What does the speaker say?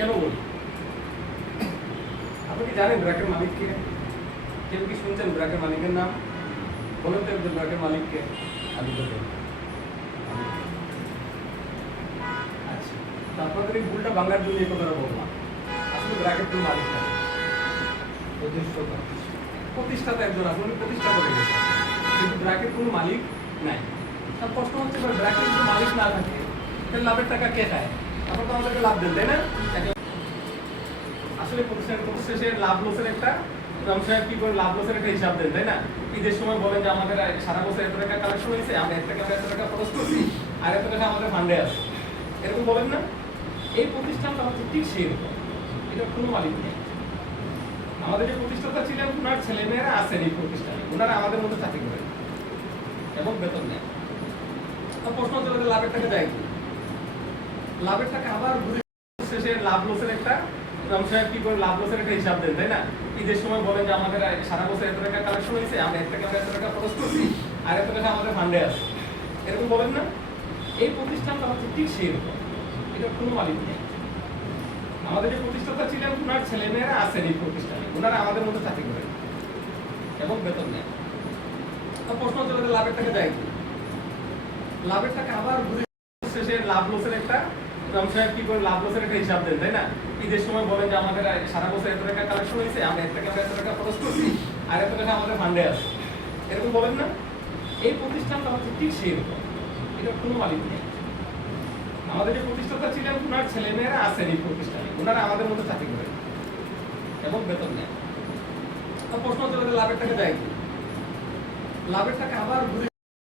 কেন বলি? আপনি কি জানেন ব্র্যাকের মালিক কে? কেউ কি শুনছেন ব্র্যাকের মালিকের নাম? বলেন তো একজন ব্র্যাকের মালিক কে? আমি তো বলি। আচ্ছা, আপনাদের এই ভুলটা বাংলার জন্য এই কথাটা বললাম। আসলে ব্র্যাকের কোনো মালিক নাই, প্রতিষ্ঠাতা একজন আছে, উনি প্রতিষ্ঠা করে গেছেন, কিন্তু ব্র্যাকের কোনো মালিক নাই। তার প্রশ্ন হচ্ছে ব্র্যাকের যদি মালিক না থাকে তাহলে লাভের টাকা কে খায়? আপনার তো আমাদেরকে লাভ দেন, তাই না? আসলে প্রতিষ্ঠানের শেষে লাভ লসের একটা রং সাহেব কি করে লাভ লসের একটা হিসাব দেন, তাই না? ঈদের সময় বলেন যে আমাদের সারা বছর এত টাকা কালেকশন হয়েছে, আমরা এত টাকা খরচ করছি, আর এত টাকা আমাদের ফান্ডে আছে, এরকম বলেন না? এই প্রতিষ্ঠানটা হচ্ছে ঠিক সেই রকম, এটা কোনো মালিক নেই। আমাদের যে প্রতিষ্ঠাতা ছিলেন ওনার ছেলেমেয়েরা আছেন এই প্রতিষ্ঠানে, ওনারা আমাদের মধ্যে চাকরি করেন এবং বেতন নেন। প্রশ্ন হচ্ছে লাভের টাকা যায় কি? লাভের টাকা আবার ঘুরে শেষে লাভ লসের একটা রং সাহেব কি করে লাভ লসের একটা হিসাব দেন, তাই না? ঈদের সময় বলেন যে আমাদের সারা বছর এত টাকা কালেকশন হয়েছে, আমরা এত টাকা খরচ করছি, আর এত টাকা আমাদের ফান্ডে আছে, এরকম বলেন না? এই প্রতিষ্ঠানটা হচ্ছে ঠিক সেই রকম, এটা কোনো মালিক নেই। আমাদের যে প্রতিষ্ঠাতা ছিলেন ওনার ছেলেমেয়েরা আছেন এই প্রতিষ্ঠানে, ওনারা আমাদের মধ্যে চাকরি করেন এবং বেতন নেন। প্রশ্ন হচ্ছে লাভের টাকা যায় কি? লাভের টাকা আবার ঘুরে শেষে লাভ লসের একটা রং সাহেব কি করে লাভ লসের একটা হিসাব দেন, তাই না? ঈদের সময় বলেন যে আমাদের সারা বছর এত টাকা কালেকশন হয়েছে, আমরা এত টাকা খরচ করছি, আর এত টাকা আমাদের ফান্ডে আছে, এরকম বলেন না? এই প্রতিষ্ঠানটা হচ্ছে ঠিক সেই রকম, এটা কোনো মালিক নেই। আমাদের যে প্রতিষ্ঠাতা ছিলেন ওনার ছেলেমেয়েরা আছেন এই প্রতিষ্ঠানে, ওনারা আমাদের মধ্যে চাকরি করেন এবং বেতন নেন। প্রশ্ন হচ্ছে লাভের টাকা যায় কি? লাভের টাকা আবার ঘুরে